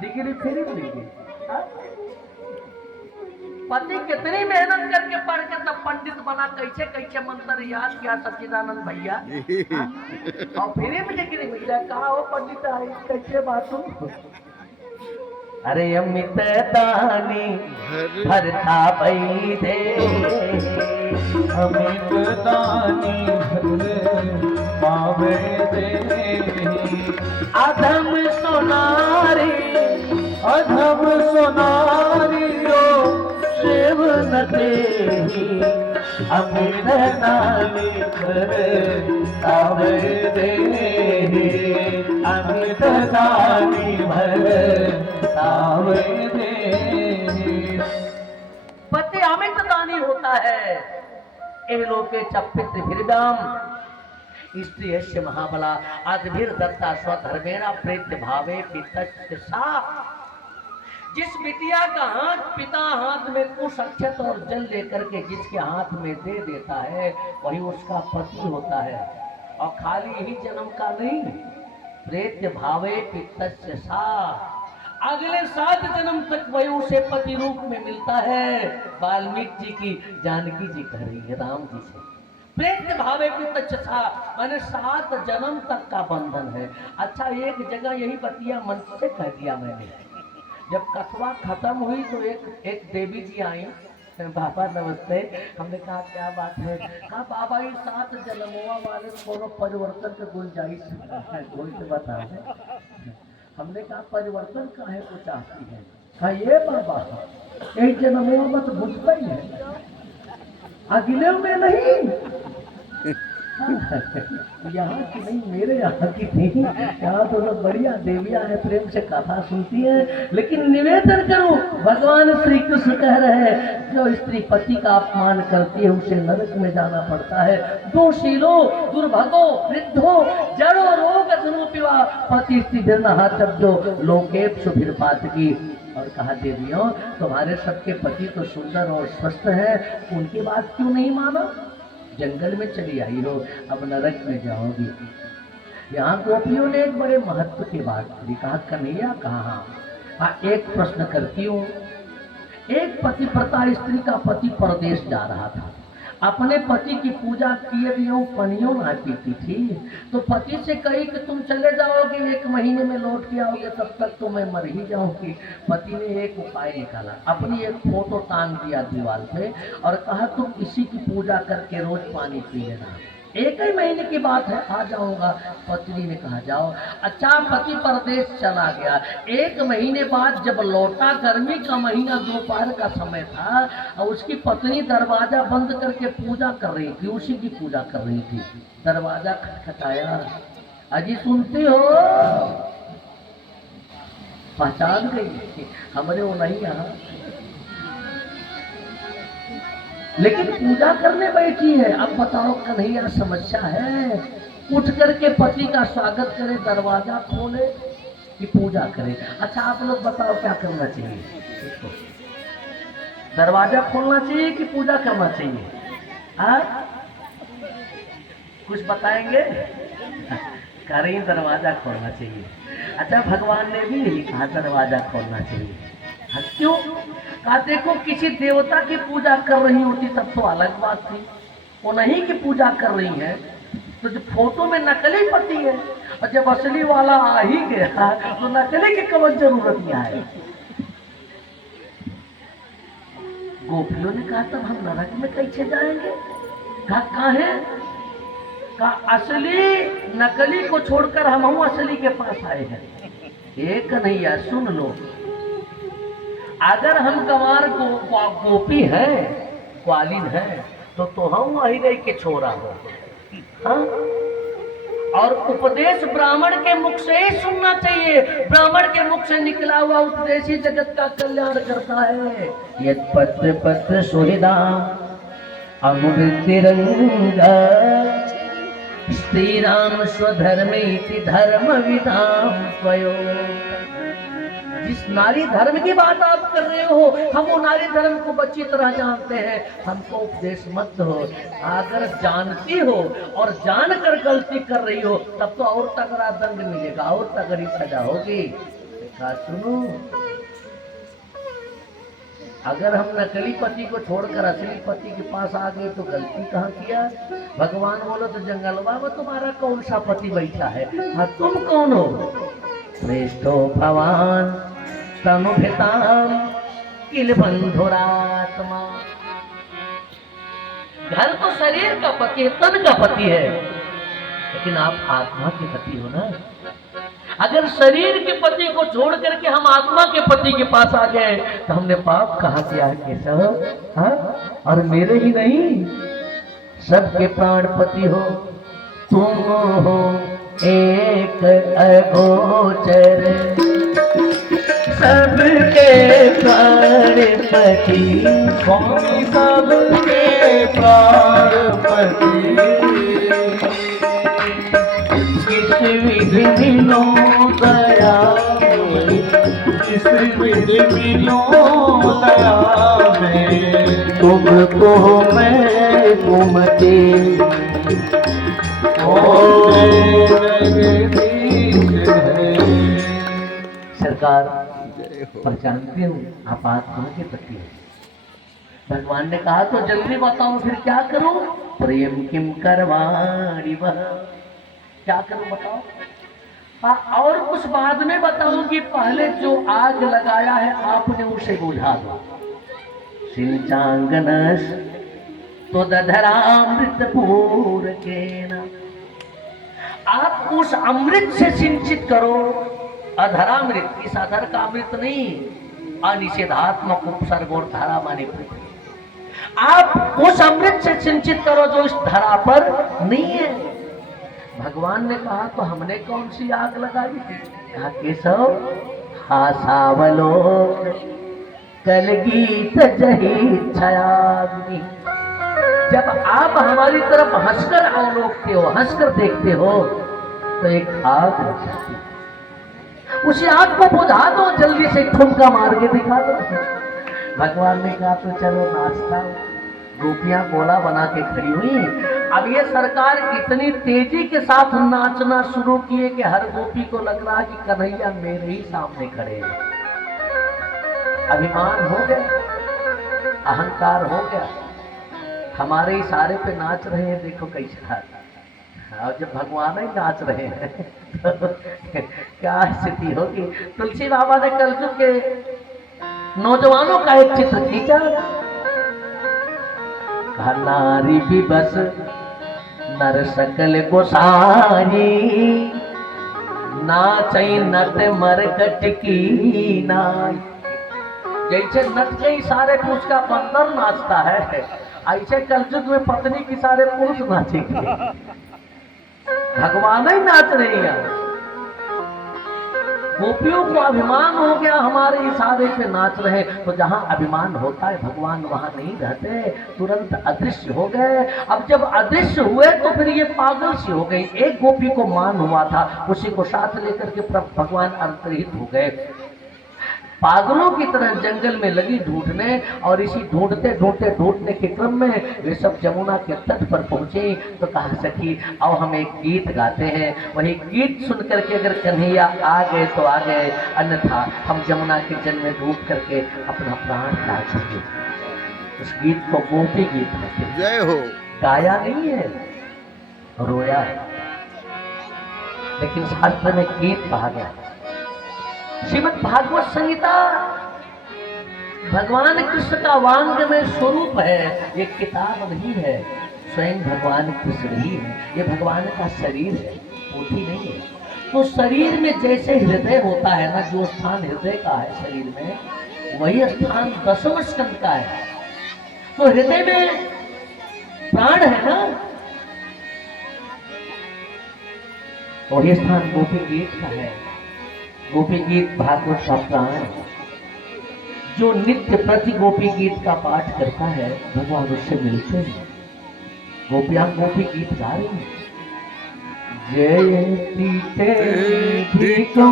Degree free मिल गई। हाँ? पति कितनी मेहनत करके पढ़ के तब पंडित बना, कैसे कैसे मंत्र याद किया सच्चिदानंद भैया। हाँ? और फ्री में डिग्री मिल जाए, कहा हो पंडित आई कैसे बात हो। अरे अमित दानी भरता भई दे, अमित दानी पावे दे, अधम सोनारी अधम सोनारियो शिव न देही, अमित दानी पावे दे, अमित दानी पावे दे। पति अमित दानी होता है। एलोके चपित भीर्दाम स्त्री यस्य महाबला अद्भिर दत्ता स्वधर्मेणा प्रेत्य भावे पितस्य सा। जिस बिटिया का हाथ पिता हाथ में कुश अक्षत और जल लेकर के जिसके हाथ में दे देता है वही उसका पति होता है। और खाली ही जन्म का नहीं, प्रेत्य भावे पितस्य सा, अगले 7 जन्म तक वही उसे पति रूप में मिलता है। वाल्मीकि जी की जानकी जी कह रही है राम जी से, प्रेत्य भावे पितच्छा, मैंने 7 जन्म तक का बंधन है। अच्छा, एक जगह यही बतिया मन से कह दिया मैंने। जब कथवा खत्म हुई तो एक देवी जी आई, बाबा नमस्ते। हमने कहा क्या बात है, कहा बाबा ये 7 जन्मों वाले दोनों परिवर्तन के गुंजाइश है, कोई से बता दे। हमने कहा परिवर्तन काहे को चाहती है, कहा ये बाबा यही जन्मों में तो घुसता ही है, अगले में नहीं। यहाँ की नहीं, मेरे यहाँ की थी। यहाँ तो लोग बढ़िया देवियाँ है, प्रेम से कथा सुनती है। लेकिन निवेदन करूं, भगवान श्री कृष्ण कह रहे हैं जो स्त्री पति का अपमान करती है उसे नरक में जाना पड़ता है। दोषीलो दुर्भगो वृद्धो जड़ो रोग धनु पिवा पति स्त्री हाथब्दो लोकेप सुभिर पातकी। और कहा देवियों तुम्हारे सबके पति तो सुंदर और स्वस्थ है, उनकी बात क्यों नहीं माना, जंगल में चली आई हो, अब नरक में जाओगी। यहाँ गोपियों ने एक बड़े महत्व की बात कही, कहा कन्हैया कहाँ। हाँ, एक प्रश्न करती हूँ। एक पतिव्रता स्त्री का पति परदेश जा रहा था, अपने पति की पूजा किए बिना पनियों ना पीती थी, तो पति से कही कि तुम चले जाओगे 1 महीने में लौट के आओगे, तब तक तो मैं मर ही जाऊंगी। पति ने एक उपाय निकाला, अपनी एक फोटो टांग दिया दीवार पे और कहा तुम इसी की पूजा करके रोज पानी पी लेना, 1 ही महीने की बात है, आ जाऊंगा। पत्नी ने कहा जाओ। अच्छा, पति परदेश चला गया। 1 महीने बाद जब लौटा, गर्मी का महीना दोपहर का समय था और उसकी पत्नी दरवाजा बंद करके पूजा कर रही थी, उसी की पूजा कर रही थी। दरवाजा खटखटाया, अजी सुनती हो, पहचान गई हमारे वो नहीं यहाँ, लेकिन पूजा करने बैठी है। अब बताओ कन्हैया समस्या है, उठ करके पति का स्वागत करे, दरवाजा खोले कि पूजा करे। अच्छा आप लोग बताओ क्या करना चाहिए, दरवाजा खोलना चाहिए कि पूजा करना चाहिए? हाँ, कुछ बताएंगे? करें, दरवाजा खोलना चाहिए। अच्छा, भगवान ने भी यही कहा दरवाजा खोलना चाहिए। हाँ, क्यों? कहा देखो किसी देवता की पूजा कर रही होती तब तो अलग बात थी, वो नहीं की पूजा कर रही है तो जो फोटो में नकली पति है, और जब असली वाला आ ही गया तो नकली की कब जरूरत नहीं है। गोपियों ने कहा तब हम नरक में कैसे जाएंगे? कहा काहे? कहा असली नकली को छोड़कर हम असली के पास आए हैं। एक नहीं है, सुन लो, अगर हम गंवार गोपी हैं, ग्वालिन है, तो हम वही रह के छोड़ा हो। हाँ? और उपदेश ब्राह्मण के मुख से ही सुनना चाहिए, ब्राह्मण के मुख से निकला हुआ उपदेश ही जगत का कल्याण करता है। यद पत्र पत्र सुहृदाम अमृतिरंगा श्री राम स्वधर्मेति धर्म विधाम स्वयो। जिस नारी धर्म की बात आप कर रहे हो, हम वो नारी धर्म को अच्छी तरह जानते हैं, हमको उपदेश मत हो। अगर जानती हो और जानकर गलती कर रही हो तब तो और तगड़ा दंड मिलेगा, और तगड़ी सजा होगी। का सुनो, अगर हम नकली पति को छोड़कर असली पति के पास आ गए तो गलती कहाँ किया? भगवान बोलो तो जंगलवा में तुम्हारा कौन सा पति बैठा है? हाँ, तुम कौन हो? श्रेष्ठो भगवान तनुभृताम किल बंधुरात्मा। घर तो शरीर का पति है, तन का पति है, लेकिन आप आत्मा के पति हो ना। अगर शरीर के पति को छोड़ करके हम आत्मा के पति के पास आ गए तो हमने पाप कहाँ किया है केशव? हाँ? और मेरे ही नहीं, सबके प्राणपति हो तुम, हो एक अगोचर सबके प्राणपति। स्वामी सबके प्राणपति, किस विधि मिलो दया इस विधि मिलो दया में, तुमको मैं घूमते सरकार। पर जानते हो आप आत्मा के पति हो। भगवान ने कहा तो जल्दी बताओ फिर क्या करूं? प्रेम किम करवाणी वह, क्या करूं बताओ? और कुछ बाद में बताऊंगी, पहले जो आग लगाया है आपने उसे बुझा दो। सिंचांगनस तो दधरामृत पूर के न, आप उस अमृत से सिंचित करो। अधरामृत, इस अधर का अमृत नहीं, अनिषेधात्मक उपसर्ग और धारा माने पृथ्वी। आप उस अमृत से सिंचित करो जो इस धरा पर नहीं है। भगवान ने कहा तो हमने कौन सी आग लगाई? कहा केशव हासावलोक कलगीत जही छयाग्नि। जब आप हमारी तरफ हंसकर अवलोकते हो, हंसकर देखते हो तो एक आग लग जाती है। उसी आग को बुझा दो, जल्दी से ठुमका मार के दिखा दो। भगवान ने कहा तो चलो नाचता। गोपियां गोला बना के खड़ी हुई। अब ये सरकार इतनी तेजी के साथ नाचना शुरू किए कि हर गोपी को लग रहा कि कन्हैया मेरे ही सामने खड़े हैं। अभिमान हो गया, अहंकार हो गया, हमारे इशारे पे नाच रहे हैं, देखो कैसा। और जब भगवान ही नाच रहे हैं तो क्या स्थिति होगी। तुलसी बाबा ने कलयुग के नौजवानों का एक चित्र खींचा। नारी भी बस नर सकल गोसाई, नाचई नट मरकट की नाई। जैसे नट के इशारे पे उसका बंदर नाचता है, ऐसे कलयुग में पत्नी के इशारे पुरुष नाचेंगे। भगवान ही नाच रही है। गोपियों को अभिमान हो गया, हमारे इशारे पे नाच रहे। तो जहां अभिमान होता है भगवान वहां नहीं रहते, तुरंत अदृश्य हो गए। अब जब अदृश्य हुए तो फिर ये पागल सी हो गई। एक गोपी को मान हुआ था, उसी को साथ लेकर के भगवान अंतर्हित हो गए। पागलों की तरह जंगल में लगी ढूंढने, और इसी ढूंढते ढूंढते ढूंढने के क्रम में वे सब जमुना के तट पर पहुंचे। तो कहा सखी आओ हम एक गीत गाते हैं, वही गीत सुन करके अगर कन्हैया आ गए तो आ गए, अन्यथा हम जमुना के जल में डूब करके अपना प्राण त्याग देंगे। उस गीत को गोपी गीत कहते हैं। जय हो। गाया नहीं है, रोया, लेकिन शास्त्र में गीत कहा गया। श्रीमद् भागवत संहिता भगवान कृष्ण का वांग में स्वरूप है, ये किताब नहीं है, स्वयं भगवान कृष्ण ही है। ये भगवान का शरीर है, पोथी नहीं है। तो शरीर में जैसे हृदय होता है ना, जो स्थान हृदय का है शरीर में, वही स्थान दशम स्कंद का है। तो हृदय में प्राण है ना, और ये स्थान गोपी गीत का है। गोपी गीत भागवत का प्राण। जो नित्य प्रति गोपी गीत का पाठ करता है भगवान उससे मिलते हैं। गोपियां गोपी गीत गा रही हैं। जयति तेरी जय हो।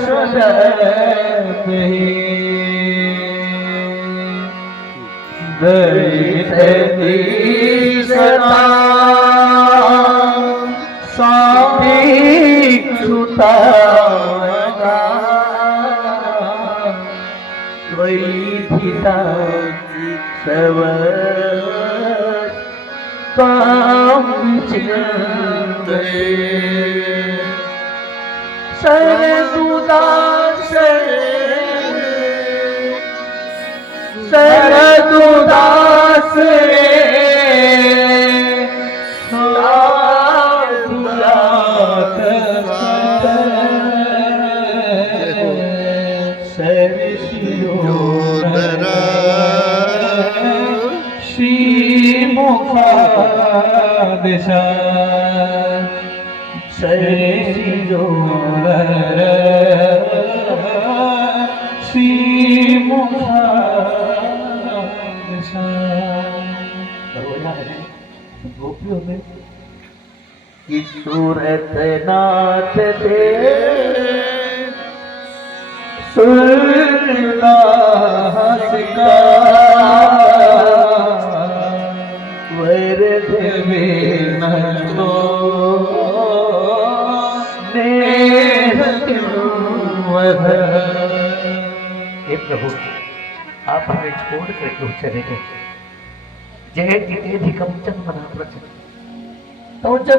सुनत ही दरित दीसता साभिक्षुता वैधिता सब सरदुदास सरदुदास दिशा गोपियों में कि सूरत नाथ दे सुरदास का वर देवे नो हे प्रभु आप हमें छोड़ कर क्यों चले गए जय जितेधिकम जन्मना प्रचलित तो जन्म